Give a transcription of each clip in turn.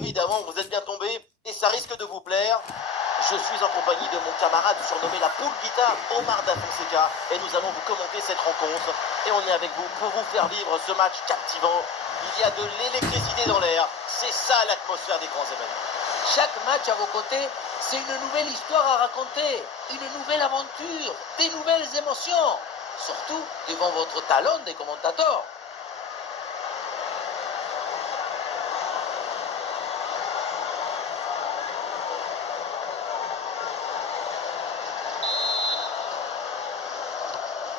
Évidemment, vous êtes bien tombé et ça risque de vous plaire. Je suis en compagnie de mon camarade surnommé la poule guitare, Omar Da Fonseca, et nous allons vous commenter cette rencontre. Et on est avec vous pour vous faire vivre ce match captivant. Il y a de l'électricité dans l'air, c'est ça l'atmosphère des grands événements. Chaque match à vos côtés, c'est une nouvelle histoire à raconter, une nouvelle aventure, des nouvelles émotions. Surtout devant votre talon des commentateurs.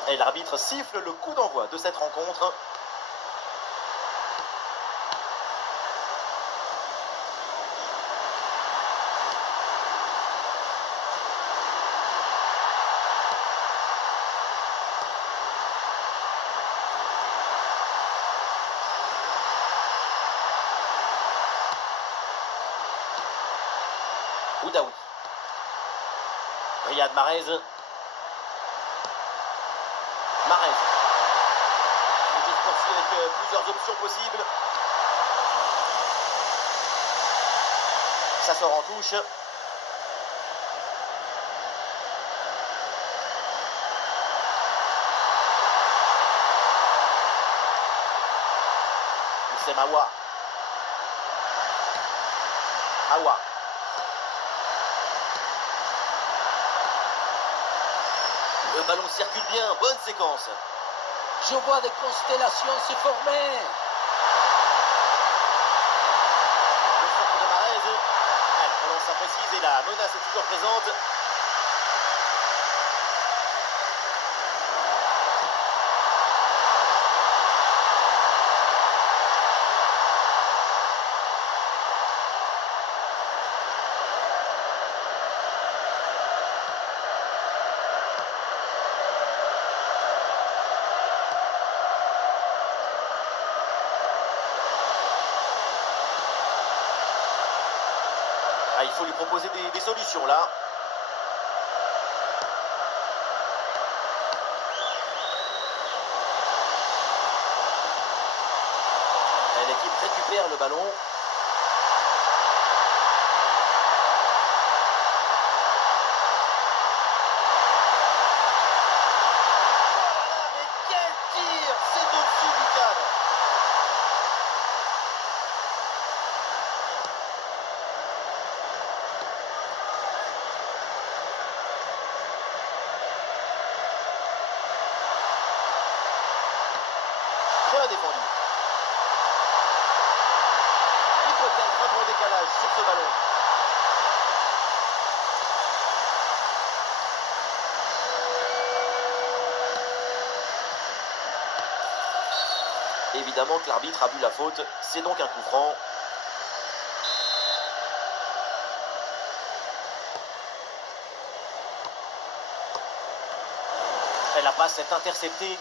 Et l'arbitre siffle le coup d'envoi de cette rencontre. Oudaoui. Riyad Mahrez. Mahrez. Le jeu se poursuit avec plusieurs options possibles. Ça sort en touche. C'est Mawa. Awa. Le ballon circule bien, bonne séquence. Je vois des constellations se former. Le centre de Mahrez. Elle prononce imprécise et la menace est toujours présente. Ah, il faut lui proposer des solutions là. Et l'équipe récupère le ballon. Voilà, mais quel tir! C'est au-dessus du cadre. Bien défendu. Il peut être un bon décalage sur ce ballon. Évidemment que l'arbitre a vu la faute, c'est donc un coup franc. Et la passe est interceptée.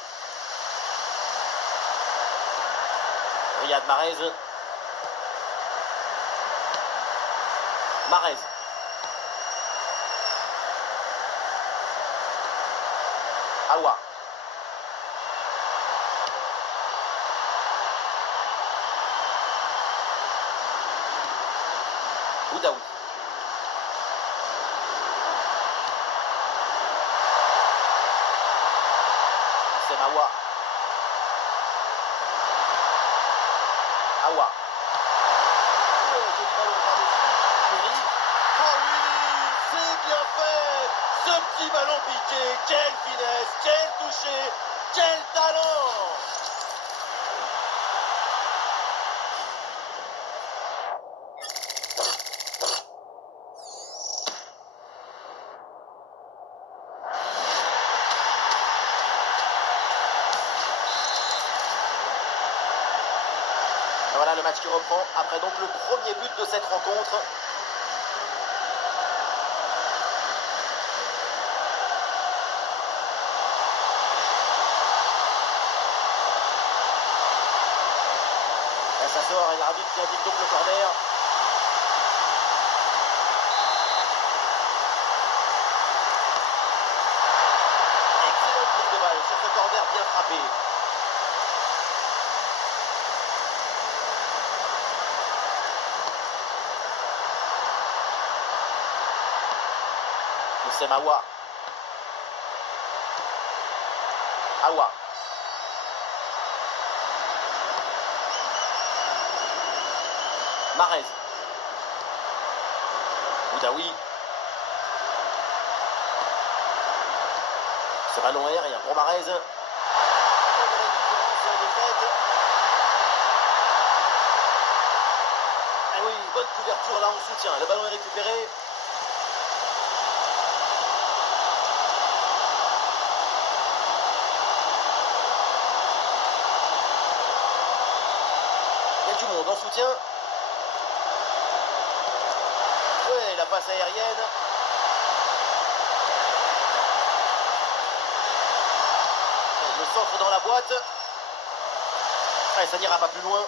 Riyad Mahrez. Mahrez. Awa. Oudaoui. C'est Mawa. Awa. Oh, joli ballon par-dessus. Curry. Ah oui, c'est bien fait. Ce petit ballon piqué, quelle finesse, quel toucher, quel talent. Et voilà le match qui reprend après donc le premier but de cette rencontre. Et ça sort et l'arbitre qui indique donc le corner. Excellente prise de balle sur ce corner bien frappé. Oussem Aouar. Aouar. Mahrez. Boudaoui. Ce ballon aérien pour Mahrez. Ah oui, bonne couverture là en soutien. Le ballon est récupéré. Il y a du monde en soutien. Ouais, la passe aérienne. Le centre dans la boîte. Ouais, ça n'ira pas plus loin.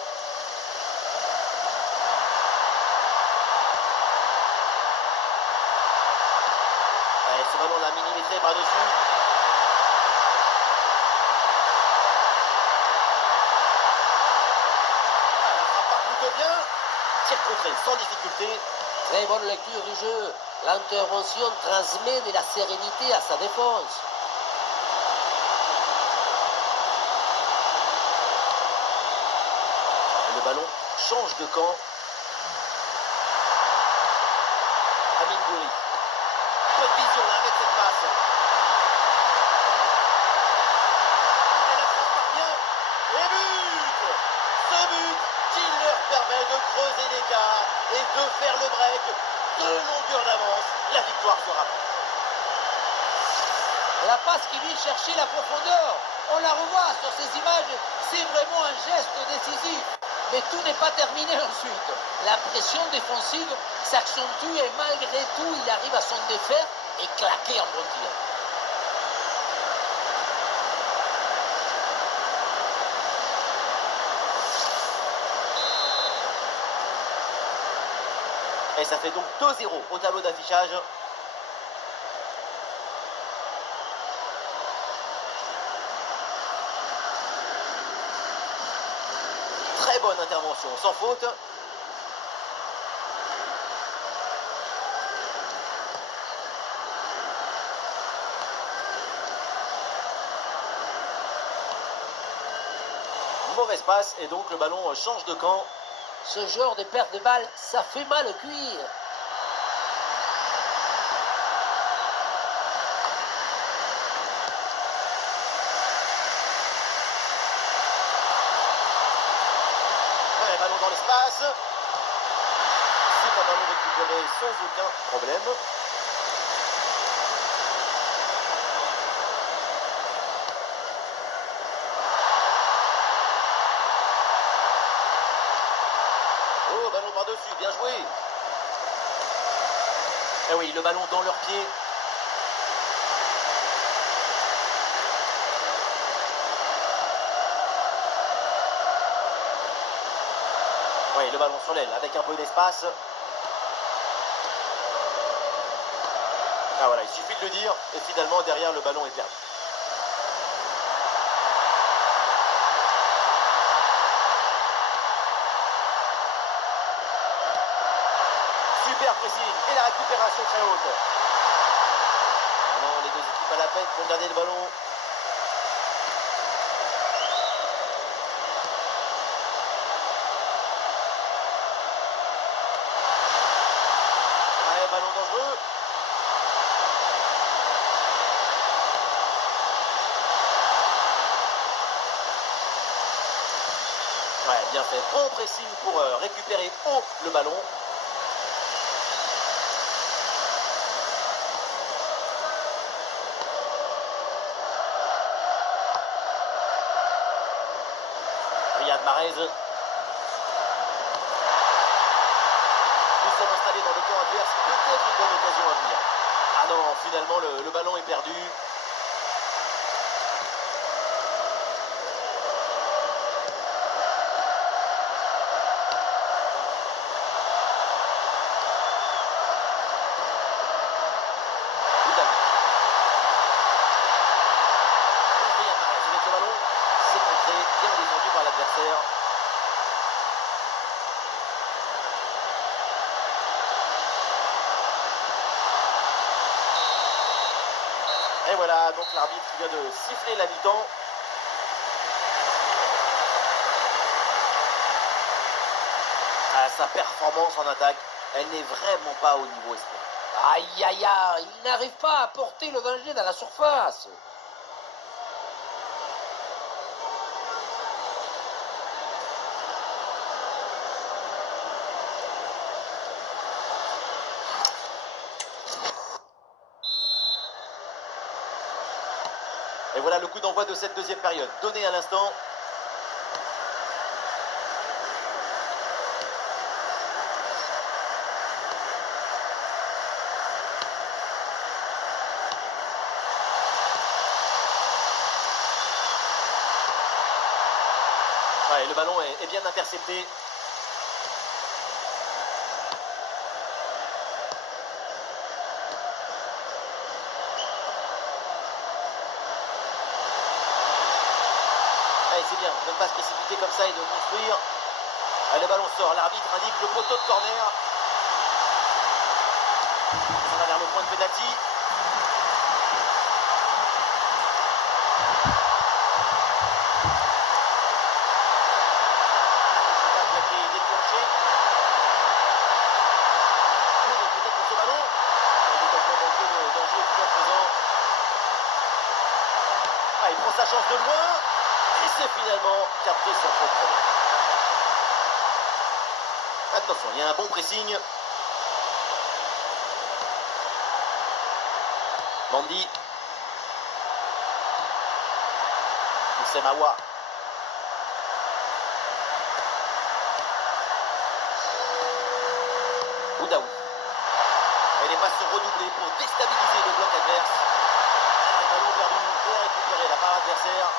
Ouais, ce ballon l'a millimétré par-dessus. La frappe part plutôt bien. Tir contré sans difficulté. Très bonne lecture du jeu. L'intervention transmet de la sérénité à sa défense. Le ballon change de camp. Amine Gouiri. Bonne vision là avec cette passe. Et la France part bien. Et but. Ce but qui leur permet de creuser l'écart et de faire le break. 2 longueurs d'avance. La victoire sera prise. La passe qui vient chercher la profondeur. On la revoit sur ces images. C'est vraiment un geste décisif. Mais tout n'est pas terminé ensuite. La pression défensive s'accentue et malgré tout, il arrive à s'en défaire et claquer un bon tir. Et ça fait donc 2-0 au tableau d'affichage. Très bonne intervention, sans faute. Mauvaise passe et donc le ballon change de camp. Ce genre de perte de balle, ça fait mal au cuir. Ouais, ballon dans l'espace. C'est un ballon récupéré sans aucun problème. Oh, ballon par-dessus, bien joué. Eh oui, le ballon dans leurs pieds. Oui, le ballon sur l'aile avec un peu d'espace. Ah voilà, il suffit de le dire et finalement derrière le ballon est perdu. Super pressing et la récupération très haute. Vraiment les deux équipes à la peine pour garder le ballon. Ouais, ballon dangereux. Ouais, bien fait. Bon pressing pour récupérer haut le ballon. Riyad Mahrez. Nous sommes installés dans le camp adverse. Peut-être une bonne occasion à venir. Ah non, finalement le ballon est perdu. Bien défendu par l'adversaire. Et voilà, donc l'arbitre vient de siffler la mi-temps. Ah, sa performance en attaque, elle n'est vraiment pas au niveau espéré. Aïe aïe aïe, il n'arrive pas à porter le danger dans la surface. Et voilà le coup d'envoi de cette deuxième période, donné à l'instant. Ouais, le ballon est bien intercepté. Allez, c'est bien, de ne pas se précipiter comme ça et de construire. Allez, le ballon sort, l'arbitre indique le poteau de corner. Ça va vers le point de pénalty. Déclenché. Peut-être pour ce ballon. Il est encore manqué de danger toujours présent. Ah, il prend sa chance de loin. Et c'est finalement capté sans trop de problème. Attention, il y a un bon pressing. Mandy. C'est Mawa. Boudaoui. Et les passes sont redoublées pour déstabiliser le bloc adverse. Le ballon perdu pour récupérer la part adversaire.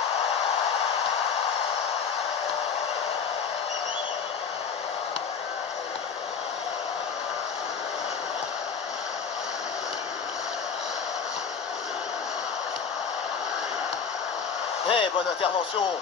Eh, bonne intervention.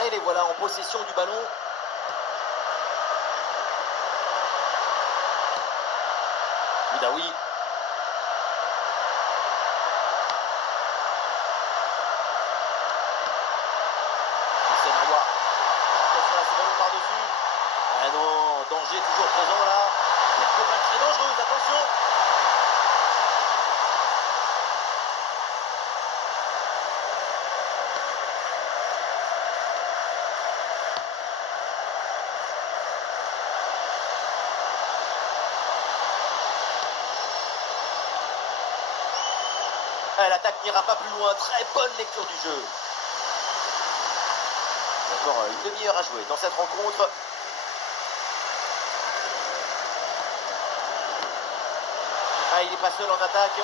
Et les voilà en possession du ballon. Boudaoui. C'est Mawa. Attention à ce ballon par-dessus. Ah non, danger toujours présent là. Quelques balles très dangereuses, attention. Ah, l'attaque n'ira pas plus loin. Très bonne lecture du jeu. Encore une demi-heure à jouer dans cette rencontre. Ah, il n'est pas seul en attaque.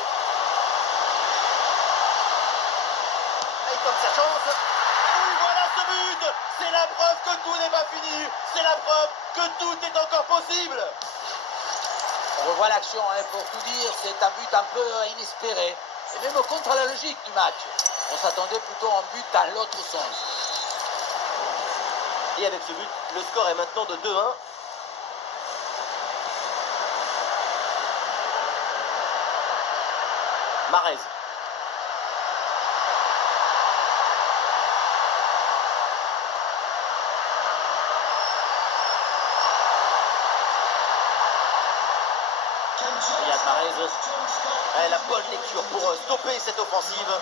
Ah, il tente sa chance. Oui, voilà ce but. C'est la preuve que tout n'est pas fini. C'est la preuve que tout est encore possible. On revoit l'action, hein, pour tout dire, c'est un but un peu inespéré. Et même contre la logique du match. On s'attendait plutôt à un but dans l'autre sens. Et avec ce but, le score est maintenant de 2-1. Mahrez. Riyad Mahrez. Ouais, la bonne lecture pour stopper cette offensive.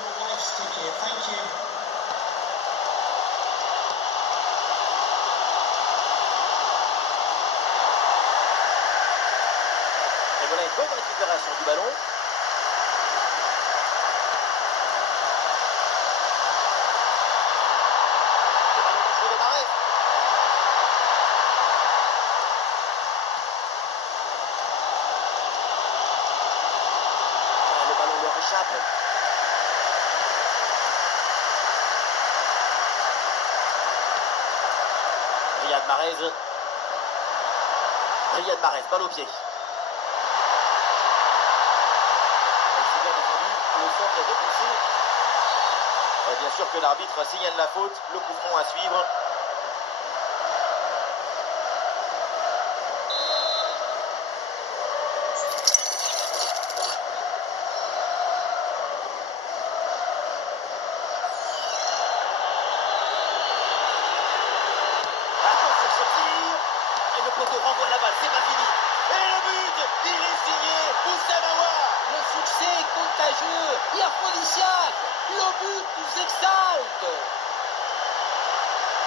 Et voilà une bonne récupération du ballon. Le ballon dangereux de Mahrez. Le ballon leur échappe. Riyad Mahrez. Riyad Mahrez, balle au pied. Il s'est bien défendu sûr que l'arbitre signale la faute, le coup franc à suivre. Attention sur tir. Et le poteau renvoie la balle, c'est pas fini. Et le but, il est signé Oussem Aouar. Le succès est contagieux et aphrodisiaque. Le but nous exalte.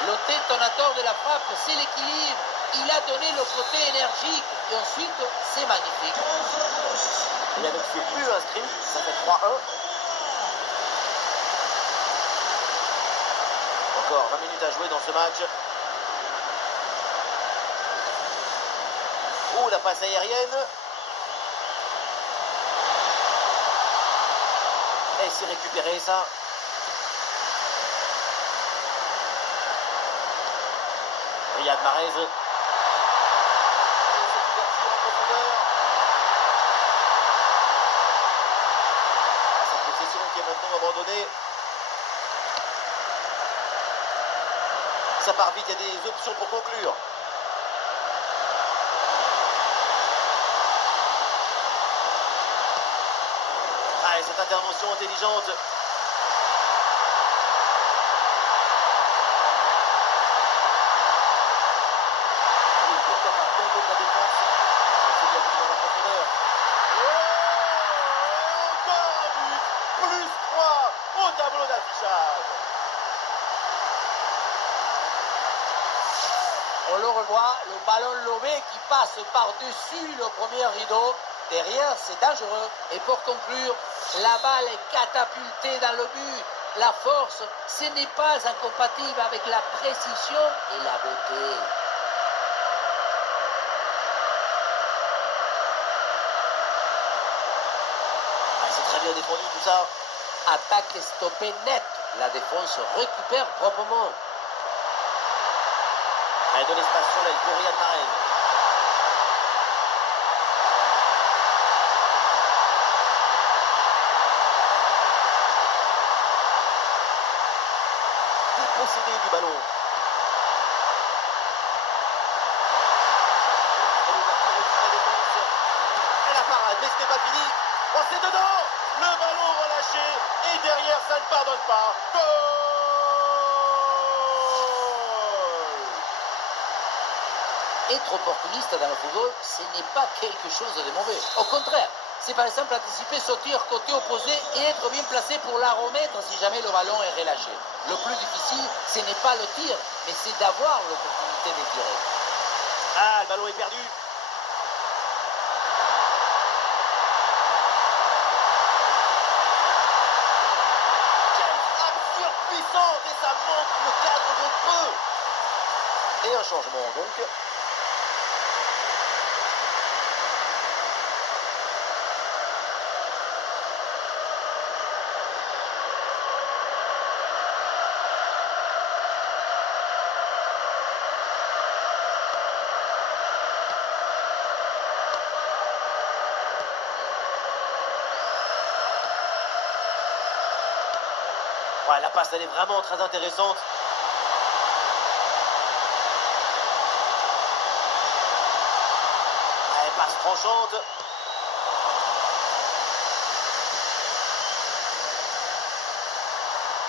Le détonateur de la frappe, c'est l'équilibre. Il a donné le côté énergique et ensuite, c'est magnifique. Il a donc fait plus inscrit, ça fait 3-1. Encore 20 minutes à jouer dans ce match. Oh, la passe aérienne. Et c'est récupéré ça. Riyad Mahrez. Et cette ouverture en profondeur. Ah, cette possession qui est maintenant abandonnée. Ça part vite, il y a des options pour conclure. Ah, et cette intervention intelligente. Oui, pourquoi pas, tombeau de la défense. C'est bien vu dans la profondeur. Oh, encore un but. Plus 3 au tableau d'affichage. On le revoit, le ballon lobé qui passe par-dessus le premier rideau. Derrière, c'est dangereux. Et pour conclure, la balle est catapultée dans le but. La force, ce n'est pas incompatible avec la précision et la beauté. Ah, c'est très bien défendu tout ça. Attaque stoppée nette. La défense récupère proprement. Allez, de l'espace sur l'aile pour Riyad Mahrez. Dépossédé du ballon. Et l'ouverture au-dessus de la défense. Et la parade, mais ce n'est pas fini. Oh, c'est dedans. Le ballon relâché. Et derrière, ça ne pardonne pas. Goal. Être opportuniste dans le football, ce n'est pas quelque chose de mauvais. Au contraire, c'est par exemple anticiper ce tir côté opposé et être bien placé pour la remettre si jamais le ballon est relâché. Le plus difficile, ce n'est pas le tir, mais c'est d'avoir l'opportunité de tirer. Ah, le ballon est perdu. Quelle frappe surpuissante et ça manque le cadre de peu. Et un changement donc. Ouais, la passe, elle est vraiment très intéressante. Ouais, passe tranchante.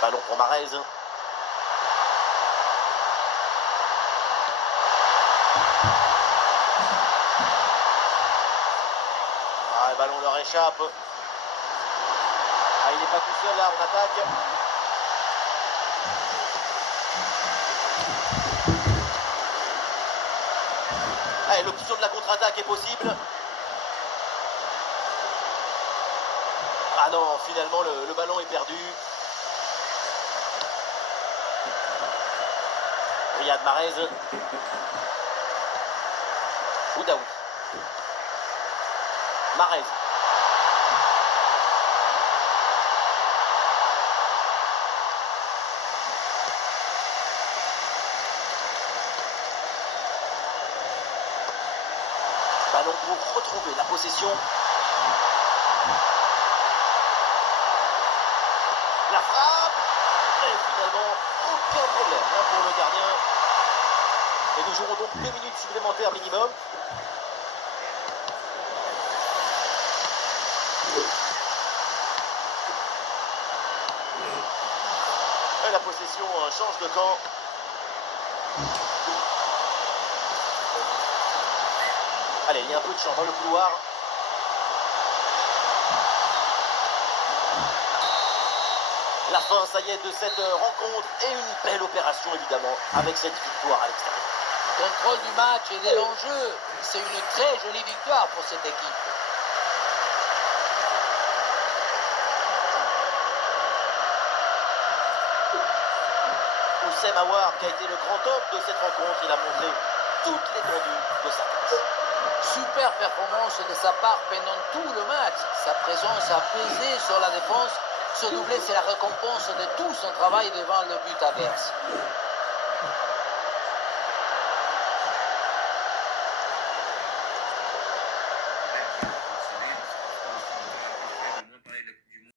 Ballon pour Mahrez. Ah, le ballon leur échappe. Ah, il n'est pas tout seul là en attaque. Ah, l'option de la contre-attaque est possible. Ah non, finalement le ballon est perdu. Riyad Mahrez. Oudaoui. Mahrez. Ballon pour retrouver la possession. La frappe. Et Aucun problème hein, pour le gardien. Et nous jouerons donc 2 minutes supplémentaires minimum. Et la possession change de camp. Allez, il y a un peu de champ dans le couloir. La fin, ça y est, de cette rencontre et une belle opération évidemment avec cette victoire à l'extérieur. Contrôle du match et de l'enjeu. C'est une très jolie victoire pour cette équipe. Oussem Aouar, qui a été le grand homme de cette rencontre, il a montré toute l'étendue de sa classe. Super performance de sa part pendant tout le match. Sa présence a pesé sur la défense. Ce doublé, c'est la récompense de tout son travail devant le but adverse.